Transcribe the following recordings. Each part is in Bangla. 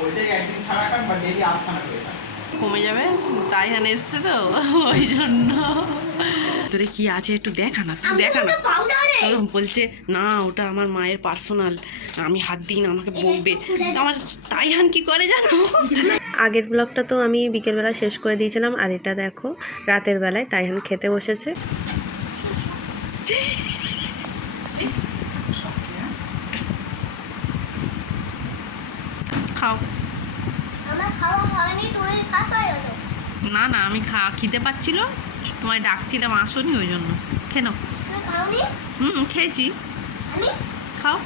ওইটাই একদিন ছাড়া খান বা ডেলি আস্তানা করে খান কমে যাবে? তাই তাইহান এসছে তো ওই জন্য। তোরে কি আছে একটু দেখা না দেখা না। বলছে না ওটা আমার মায়ের পার্সোনাল আমি হাত দিই না আমাকে বকবে। আমার তাইহান কি করে জানো? আগের ব্লগটা তো আমি বিকেলবেলা শেষ করে দিয়েছিলাম আর এটা দেখো রাতের বেলায় তাইহান খেতে বসেছে। খাও আমার খাওয়া হয়নি তুই খাতাই হতো না না আমি খা খিদে পাচ্ছিল তোমায় ডাকছিলাম আসনি ওই জন্য। খাওনি? হুম খেয়েছি। খাও।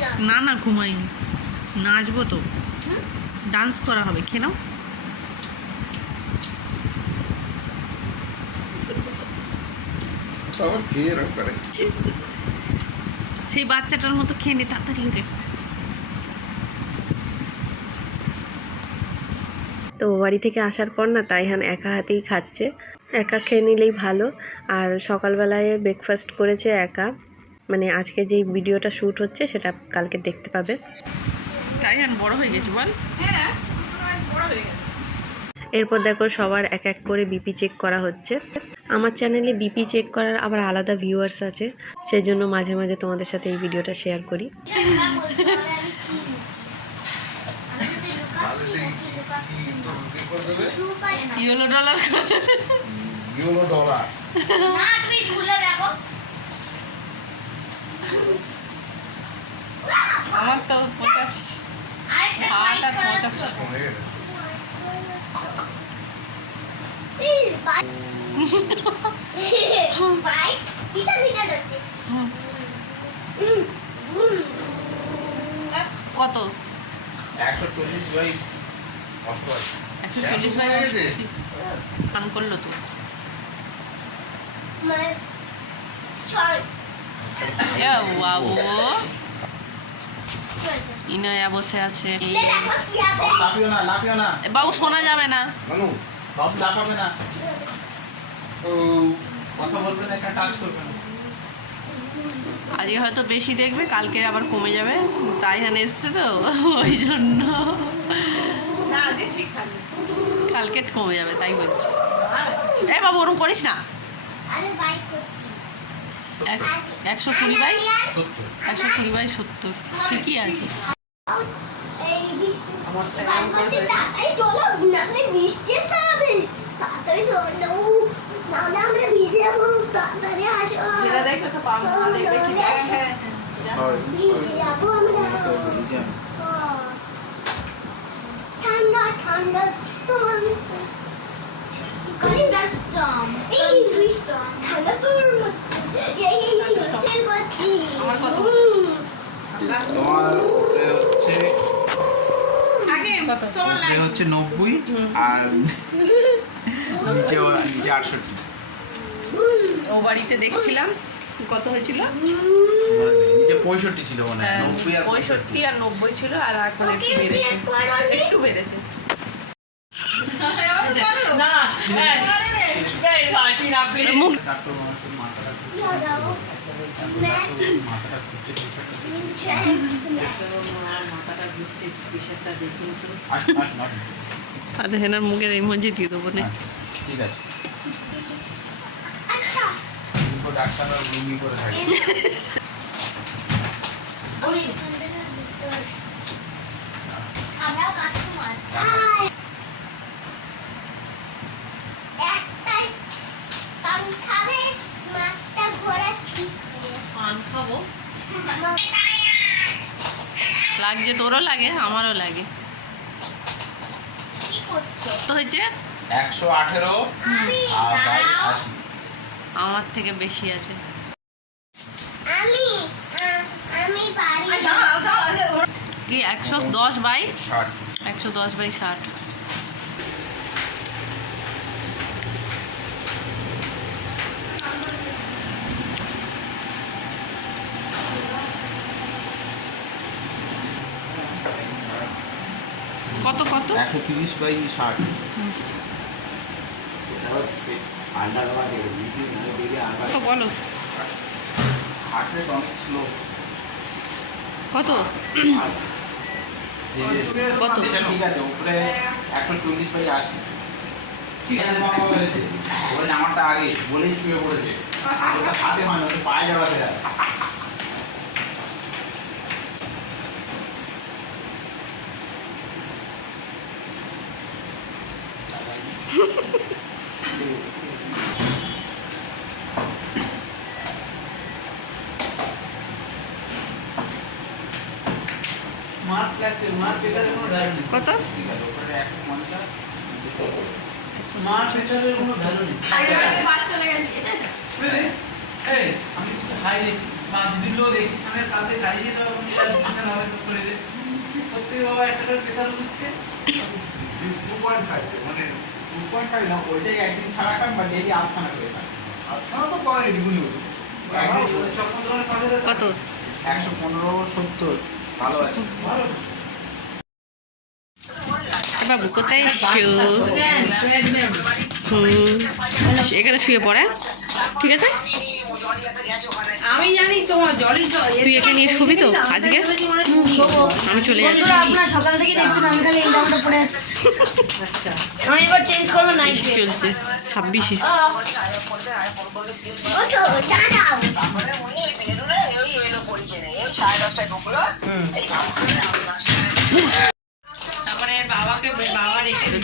না। না না ঘুমাইনি। নাচবো তো। ডান্স করা হবে খেয়ে নাও। সেই বাচ্চাটার মতো খেয়ে নে তাড়াতাড়ি তো ও বাড়ি থেকে আসার পর না তাইহান একা হাতেই খাচ্ছে। একা খেয়ে নিলেই ভালো। আর সকালবেলায় ব্রেকফাস্ট করেছে একা। মানে আজকে যেই ভিডিওটা শ্যুট হচ্ছে সেটা কালকে দেখতে পাবে। তাইহান বড় হয়ে গেছে বল। এরপর দেখো সবার এক এক করে বিপি চেক করা হচ্ছে। আমার চ্যানেলে বিপি চেক করার আবার আলাদা ভিউয়ার্স আছে। সেজন্য মাঝে মাঝে তোমাদের সাথে এই ভিডিওটা শেয়ার করি তাহলে সেই কি তোর কি করে দেবে। ডলার। করে ইউনো ডলার আমার তো পঞ্চাশ আর পঞ্চাশ কত? একশো চল্লিশ বাই অষ্টআশি। একশো চল্লিশ হয়ে গেছে? পান করল তো বাবু ইনয়া বসে আছে বাবু না লাফিও না এ, বাবু শোনা যাবে না এখানে আজকে হয়তো বেশি দেখবে কালকে আবার কমে যাবে তাইহান এসছে তো ওই জন্য কালকে কমে যাবে তাই বলছি। এই বাবু ওরকম করিস না। এক- একশো কুড়ি বাই একশো কুড়ি বাই সত্তর। ঠিকই আছে। আমারটা এরকম করে দেবে। তাড়াতাড়ি চলো নাহলে বৃষ্টি হবে তাড়াতাড়ি চলো নাহলে আমরা ভিজে যাব তাড়াতাড়ি আসো এরা দেখবে তো পাবো না দেখবে কি দেখবে। ভিজে যাব আমরা ঠান্ডা ঠান্ডা storm. ঠান্ডা storm. এই ঠান্ডা storm. এই এই এই হোটেল পাচ্ছি আমার কত? তোমার হচ্ছে হচ্ছে নব্বই আর নিচে নিচে আটষট্টি ও বাড়িতে দেখছিলাম কত হয়েছিল নিচে পঁয়ষট্টি ছিল মানে নব্বই আর পঁয়ষট্টি আর নব্বই ছিল আর এখন একটু বেড়েছে একটু বেড়েছে একটু মাথাটা ঘুরছে। আসুন আসুন আর হেনার মুখের ইমোজি দিয়ে দেবো না ঠিক আছে একটা পান খাবে মাঠটা ঘোরাচ্ছি পান খাব লাগছে তোরও লাগে আমারও লাগে। কি তো হয়েছে? একশো আঠেরো। আমার থেকে বেশি আছে। আমি আ- আমি পারি কি একশো দশ বাই? একশো দশ বাই ষাট কত কত একশো তিরিশ বাই ষাট। তো বলো। কত? কত? ঠিক আছে উপরে একশো চল্লিশ বাই আশি ঠিক আছে মামা বলেছে বলে আমারটা আগে। বলেই শুয়ে পড়েছে। হাতে হয় না পায়ে যাওয়াতে যায় মার্ক লাগছে মার্ক প্রেসারের কোনো ভ্যালু নেই কত? ঠিক আছে একশো পঞ্চাশ মার্ক প্রেসারের কোনো ভ্যালু নেই আমি কিন্তু হাই দেখি বা দিদিগুলো দেখি আমি আর কালকে গাড়ি যেতে হবে তো শরীরে। সত্যি বাবা একটা করে প্রেসার উঠছে। টু পয়েন্ট ফাইভ মানে টু পয়েন্ট ফাইভ না ওইটাই একদিন ছাড়া খান বা ডেলি আধখানা করে খান আপনারা তো করেন এটুকুনি হতো চক্রধরের পাশে কত? একশো পনেরো সত্তর ভালো আছে। ভালো। বাবু কোথায় এসছো হুম এখানে শুয়ে পড়ে। ঠিক আছে? আমি জানি তোমার জলের তুই একে নিয়ে শুবি তো আজকে? আমি চলে যাচ্ছি। আপনার সকাল থেকে দেখছেন আমি খালি এই জামাটা পরে আছি। আচ্ছা। আমি এবার চেঞ্জ করব নাইট চলছে ছাব্বিশে।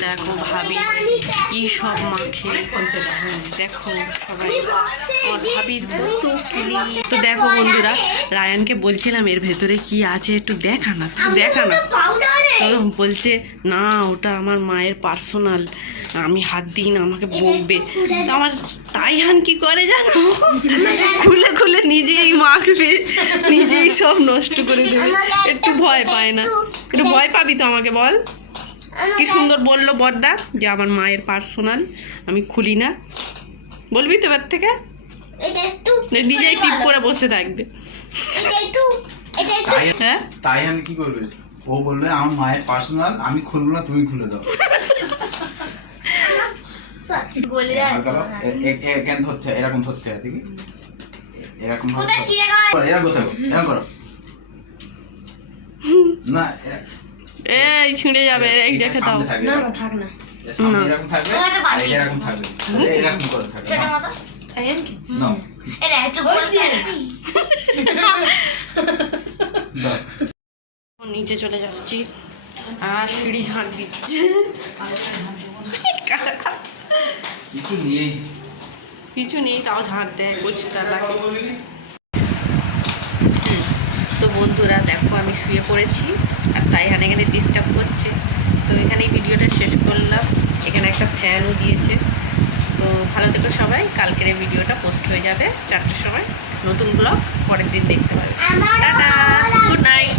দেখো ভাবি, কি সব মাখে। দেখো সবাই, আমার ভাবির কিলি তো দেখো বন্ধুরা, রায়ানকে বলছিলাম এর ভেতরে কি আছে, একটু দেখা না দেখা না। বলছে, না, ওটা আমার মায়ের পার্সোনাল আমি হাত দিই না, আমাকে বকবে। তো আমার তাইহান কি করে জানো? খুলে খুলে নিজেই মাখবে, নিজেই সব নষ্ট করে দেবে। একটু ভয় পায় না। একটু ভয় পাবি তো আমাকে বল। কি সুন্দর বলল বর্দা যে আমার মায়ের পার্সোনাল আমি খুলি না। বলবি তো এবার থেকে? এটা একটু না নিজেই টিপ করে বসে থাকবে। এটা একটু এটা একটু তাই হ্যাঁ? তাই আমি কি করবে? ও বলবে আমার মায়ের পার্সোনাল আমি খুলবো না তুমি খুলে দাও। হয়, এরকম ধরতে হয় দেখি। এরকম গেল? করো, এরকম এরকম করো। না এই ছিঁড়ে যাবে এই রেখে দাও। না থাক। এরকম থাকবে এরকম থাকবে। এরকম করে থাকবে। এটা একটু নিচে চলে যাচ্ছি। আর সিঁড়ি ঝাঁট দিচ্ছে। কিছু নেই। তাও ঝাঁট দেয় পরিষ্কার রাখে তো বন্ধুরা দেখো আমি শুয়ে পড়েছি আর তাই এখানে ডিস্টার্ব করছে। তো এখানেই ভিডিওটা শেষ করলাম। এখানে একটা ফ্যানও দিয়েছে। তো ভালো থেকো সবাই। কালকের এই ভিডিওটা পোস্ট হয়ে যাবে চারটের সময়। নতুন ব্লগ পরের দিন দেখতে পাবে। টাটা! Good night